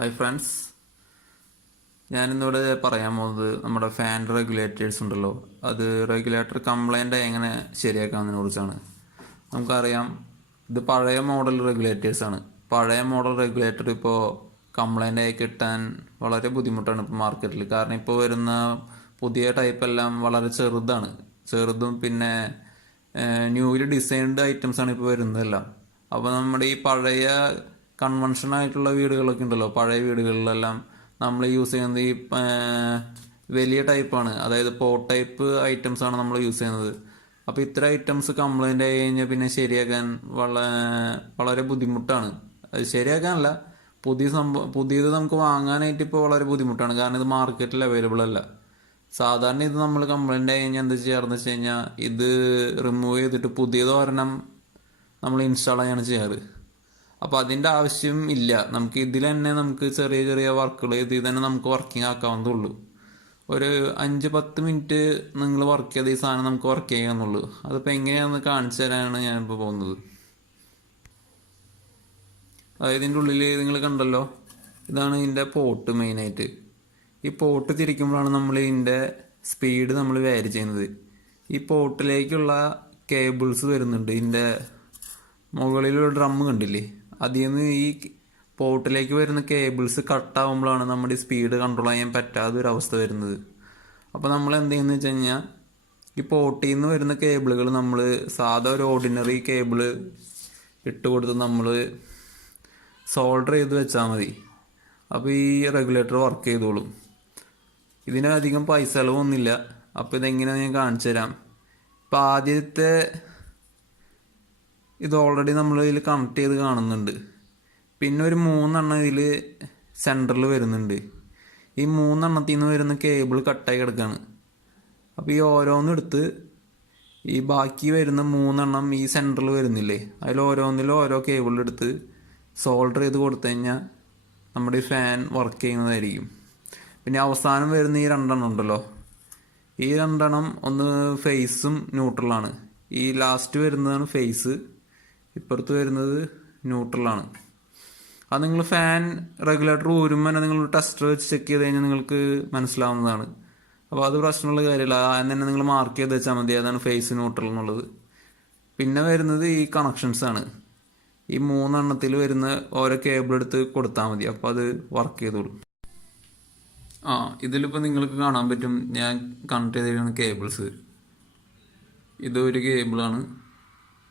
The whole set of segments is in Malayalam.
ഹായ് ഫ്രണ്ട്സ്, ഞാനിന്നിവിടെ പറയാൻ പോകുന്നത് നമ്മുടെ ഫാൻ റെഗുലേറ്റേഴ്സ് ഉണ്ടല്ലോ, അത് റെഗുലേറ്റർ കംപ്ലൈൻ്റ് എങ്ങനെ ശരിയാക്കാമെന്നതിനെ കുറിച്ചാണ്. നമുക്കറിയാം, ഇത് പഴയ മോഡൽ റെഗുലേറ്റേഴ്സാണ്. പഴയ മോഡൽ റെഗുലേറ്റർ ഇപ്പോൾ കംപ്ലൈൻ്റ് ആയി കിട്ടാൻ വളരെ ബുദ്ധിമുട്ടാണ് ഇപ്പോൾ മാർക്കറ്റിൽ. കാരണം ഇപ്പോൾ വരുന്ന പുതിയ ടൈപ്പ് എല്ലാം വളരെ ചെറുതും പിന്നെ ന്യൂലി ഡിസൈൻഡ് ഐറ്റംസാണ് ഇപ്പോൾ വരുന്നതെല്ലാം. അപ്പോൾ നമ്മുടെ ഈ പഴയ കൺവെൻഷൻ ആയിട്ടുള്ള വീടുകളൊക്കെ ഉണ്ടല്ലോ, പഴയ വീടുകളിലെല്ലാം നമ്മൾ യൂസ് ചെയ്യുന്നത് ഈ വലിയ ടൈപ്പാണ്, അതായത് പോട്ട് ടൈപ്പ് ഐറ്റംസ് ആണ് നമ്മൾ യൂസ് ചെയ്യുന്നത്. അപ്പോൾ ഇത്ര ഐറ്റംസ് കംപ്ലൈൻ്റ് ആയി കഴിഞ്ഞാൽ പിന്നെ ശരിയാക്കാൻ വളരെ ബുദ്ധിമുട്ടാണ്. അത് ശരിയാക്കാനല്ല, പുതിയത് നമുക്ക് വാങ്ങാനായിട്ട് ഇപ്പോൾ വളരെ ബുദ്ധിമുട്ടാണ്. കാരണം ഇത് മാർക്കറ്റിൽ അവൈലബിൾ അല്ല. സാധാരണ ഇത് നമ്മൾ കംപ്ലൈൻ്റ് ആയി കഴിഞ്ഞാൽ എന്താ ചെയ്യാറെന്ന് വെച്ച് കഴിഞ്ഞാൽ, ഇത് റിമൂവ് ചെയ്തിട്ട് പുതിയത് ഒരെണ്ണം നമ്മൾ ഇൻസ്റ്റാൾ ചെയ്യാണ് ചെയ്യാറ്. അപ്പോൾ അതിൻ്റെ ആവശ്യം ഇല്ല. നമുക്ക് ഇതിൽ തന്നെ നമുക്ക് ചെറിയ ചെറിയ വർക്കുകൾ ഇതിൽ തന്നെ നമുക്ക് വർക്കിംഗ് ആക്കാവുന്നതുള്ളൂ. ഒരു 5-10 മിനിറ്റ് നിങ്ങൾ വർക്ക് ചെയ്ത ഈ സാധനം നമുക്ക് വർക്ക് ചെയ്യാമെന്നുള്ളൂ. അതിപ്പോൾ എങ്ങനെയാണെന്ന് കാണിച്ചു തരാനാണ് ഞാനിപ്പോൾ പോകുന്നത്. അതായത് ഇതിൻ്റെ ഉള്ളിൽ നിങ്ങൾ കണ്ടല്ലോ, ഇതാണ് ഇതിൻ്റെ പോർട്ട് മെയിനായിട്ട്. ഈ പോർട്ട് തിരിക്കുമ്പോഴാണ് നമ്മൾ ഇതിൻ്റെ സ്പീഡ് നമ്മൾ വാരി ചെയ്യുന്നത്. ഈ പോർട്ടിലേക്കുള്ള കേബിൾസ് വരുന്നുണ്ട്. ഇതിൻ്റെ മുകളിലൊരു ഡ്രം കണ്ടില്ലേ, അതിൽ നിന്ന് ഈ പോർട്ടിലേക്ക് വരുന്ന കേബിൾസ് കട്ടാകുമ്പോഴാണ് നമ്മുടെ സ്പീഡ് കൺട്രോൾ ചെയ്യാൻ പറ്റാത്ത ഒരു അവസ്ഥ വരുന്നത്. അപ്പോൾ നമ്മൾ എന്ത് ചെയ്യുന്നത് വെച്ച് കഴിഞ്ഞാൽ, ഈ പോർട്ടിൽ നിന്ന് വരുന്ന കേബിളുകൾ നമ്മൾ സാധാ ഒരു ഓർഡിനറി കേബിള് ഇട്ട് കൊടുത്ത് നമ്മൾ സോൾഡർ ചെയ്ത് വെച്ചാൽ മതി. അപ്പോൾ ഈ റെഗുലേറ്റർ വർക്ക് ചെയ്തോളും. ഇതിന് അധികം പൈസ ചിലവൊന്നുമില്ല. അപ്പോൾ ഇതെങ്ങനെയാണെന്ന് ഞാൻ കാണിച്ചു തരാം. ഇപ്പോൾ ആദ്യത്തെ ഇത് ഓൾറെഡി നമ്മൾ ഇതിൽ കണക്ട് ചെയ്ത് കാണുന്നുണ്ട്. പിന്നെ ഒരു 3 ഇതിൽ സെൻറ്ററിൽ വരുന്നുണ്ട്. ഈ 3 നിന്ന് വരുന്ന കേബിൾ കട്ടായി കിടക്കുകയാണ്. അപ്പോൾ ഈ ഓരോന്നും എടുത്ത് ഈ ബാക്കി വരുന്ന 3 ഈ സെൻറ്ററിൽ വരുന്നില്ലേ, അതിൽ ഓരോന്നിലും ഓരോ കേബിൾ എടുത്ത് സോൾഡർ ചെയ്ത് കൊടുത്തു കഴിഞ്ഞാൽ നമ്മുടെ ഈ ഫാൻ വർക്ക് ചെയ്യുന്നതായിരിക്കും. പിന്നെ അവസാനം വരുന്ന ഈ 2 ഉണ്ടല്ലോ, ഈ 2 ഒന്ന് ഫേസും ന്യൂട്രലാണ്. ഈ ലാസ്റ്റ് വരുന്നതാണ് ഫേസ്, ഇപ്പുറത്ത് വരുന്നത് ന്യൂട്രലാണ്. അത് നിങ്ങൾ ഫാൻ റെഗുലേറ്റർ ഊരുമ്പോൾ തന്നെ നിങ്ങൾ ടെസ്റ്റർ വെച്ച് ചെക്ക് ചെയ്ത് കഴിഞ്ഞാൽ നിങ്ങൾക്ക് മനസ്സിലാവുന്നതാണ്. അപ്പോൾ അത് പ്രശ്നമുള്ള കാര്യമില്ല. ആദ്യം തന്നെ നിങ്ങൾ മാർക്ക് ചെയ്ത് വെച്ചാൽ മതി അതാണ് ഫേസ് ന്യൂട്രൽ എന്നുള്ളത്. പിന്നെ വരുന്നത് ഈ കണക്ഷൻസ് ആണ്. ഈ 3 വരുന്ന ഓരോ കേബിൾ എടുത്ത് കൊടുത്താൽ മതി, അപ്പോൾ അത് വർക്ക് ചെയ്തോളും. ഇതിലിപ്പോൾ നിങ്ങൾക്ക് കാണാൻ പറ്റും ഞാൻ കണക്ട് ചെയ്തിരിക്കുന്ന കേബിൾസ്. ഇതൊരു കേബിളാണ്,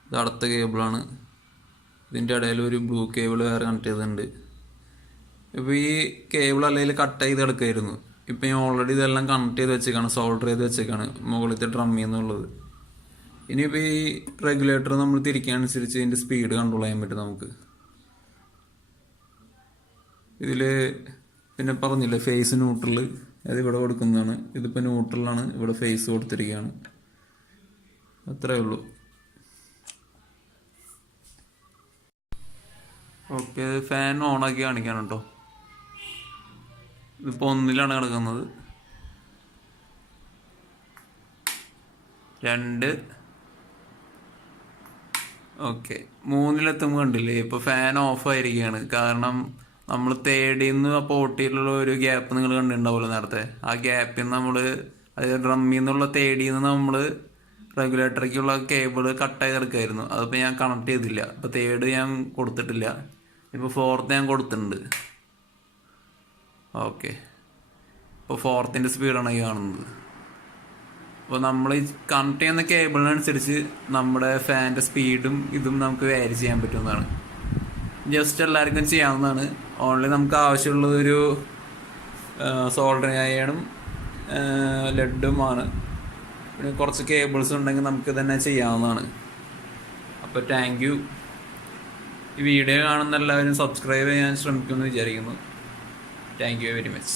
ഇത് അടുത്ത കേബിളാണ്. ഇതിൻ്റെ ഇടയിൽ ഒരു ബ്ലൂ കേബിൾ വേറെ കണക്ട് ചെയ്തിട്ടുണ്ട്. ഇപ്പോൾ ഈ കേബിൾ അല്ലെങ്കിൽ കട്ട് ചെയ്ത് കിടക്കുമായിരുന്നു. ഇപ്പം ഞാൻ ഓൾറെഡി ഇതെല്ലാം കണക്ട് ചെയ്ത് വെച്ചേക്കാണ്, സോൾഡർ ചെയ്ത് വെച്ചേക്കാണ് മുകളിലത്തെ ഡ്രമ്മിൽ നിന്നുള്ളത്. ഇനിയിപ്പോൾ ഈ റെഗുലേറ്റർ നമ്മൾ തിരിക്കാനനുസരിച്ച് ഇതിൻ്റെ സ്പീഡ് കൺട്രോൾ ചെയ്യാൻ പറ്റും നമുക്ക്. ഇതിൽ പിന്നെ പറഞ്ഞില്ലേ ഫേസ് ന്യൂട്രൽ, അത് ഇവിടെ കൊടുക്കുന്നതാണ്. ഇതിപ്പോൾ ന്യൂട്രലാണ്, ഇവിടെ ഫേസ് കൊടുത്തിരിക്കുകയാണ്. അത്രയേ ഉള്ളൂ. ഓക്കെ, ഫാൻ ഓണാക്കി കാണിക്കാണ് കേട്ടോ. ഇതിപ്പോൾ 1 കിടക്കുന്നത്. 2, ഓക്കെ, 3 കണ്ടില്ലേ. ഇപ്പോൾ ഫാൻ ഓഫ് ആയിരിക്കുകയാണ്. കാരണം നമ്മൾ തേടിന്ന് ആ പോർട്ടിലുള്ള ഒരു ഗ്യാപ്പ് നിങ്ങൾ കണ്ടിട്ടുണ്ടാവുമല്ലോ നേരത്തെ. ആ ഗ്യാപ്പിൽ നിന്ന് നമ്മൾ, അതായത് ഡ്രമ്മിൽ നിന്നുള്ള തേടിന്ന് നമ്മൾ റെഗുലേറ്ററിക്കുള്ള കേബിൾ കട്ടായി കിടക്കുമായിരുന്നു. അതിപ്പോൾ ഞാൻ കണക്ട് ചെയ്തില്ല. ഇപ്പോൾ തേർഡ് ഞാൻ കൊടുത്തിട്ടില്ല, ഇപ്പോൾ 4th ഞാൻ കൊടുത്തിട്ടുണ്ട്. ഓക്കെ, ഇപ്പോൾ 4th സ്പീഡാണ് ഈ കാണുന്നത്. അപ്പോൾ നമ്മൾ ഈ കണക്ട് ചെയ്യുന്ന കേബിളിനനുസരിച്ച് നമ്മുടെ ഫാനിൻ്റെ സ്പീഡും ഇതും നമുക്ക് വാരി ചെയ്യാൻ പറ്റുന്നതാണ്. ജസ്റ്റ് എല്ലാവർക്കും ചെയ്യാവുന്നതാണ്. ഓൺലി നമുക്ക് ആവശ്യമുള്ളതൊരു സോൾഡറിങ് അയണും ലെഡുമാണ്. പിന്നെ കുറച്ച് കേബിൾസ് ഉണ്ടെങ്കിൽ നമുക്ക് തന്നെ ചെയ്യാവുന്നതാണ്. അപ്പോൾ താങ്ക് യു. ഈ വീഡിയോ കാണുന്ന എല്ലാവരും സബ്സ്ക്രൈബ് ചെയ്യാൻ ശ്രമിക്കുമെന്ന് വിചാരിക്കുന്നു. Thank you very much.